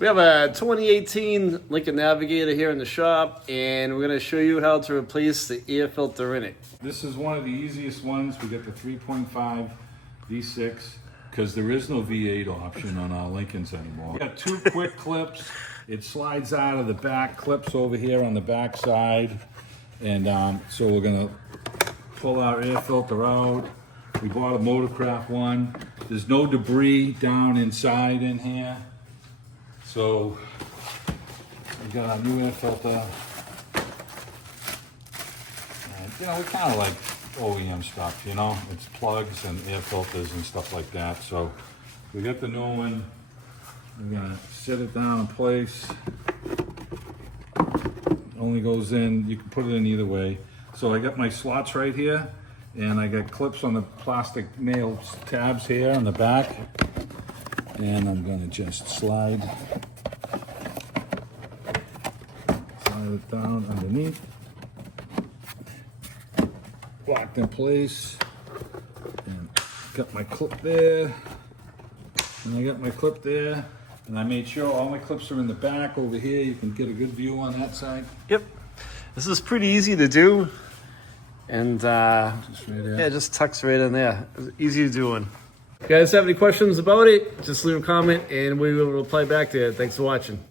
We have a 2018 Lincoln Navigator here in the shop, and we're going to show you how to replace the air filter in it. This is one of the easiest ones. We get the 3.5 V6 because there is no V8 option on our Lincolns anymore. We got two quick clips. It slides out of the back, clips over here on the back side. And so we're going to pull our air filter out. We bought a Motorcraft one. There's no debris down inside in here. So we got our new air filter. And, you know, we kind of like OEM stuff, you know, it's plugs and air filters and stuff like that. So we got the new one. We're gonna set it down in place. It only goes in, you can put it in either way. So I got my slots right here, and I got clips on the plastic nail tabs here on the back. And I'm gonna just slide it down underneath. Locked in place. And got my clip there. And I got my clip there. And I made sure all my clips are in the back over here. You can get a good view on that side. Yep. This is pretty easy to do. And Just right there. yeah, it just tucks right in there. It's easy to do one. If you guys have any questions about it, just leave a comment and we will reply back to you. Thanks for watching.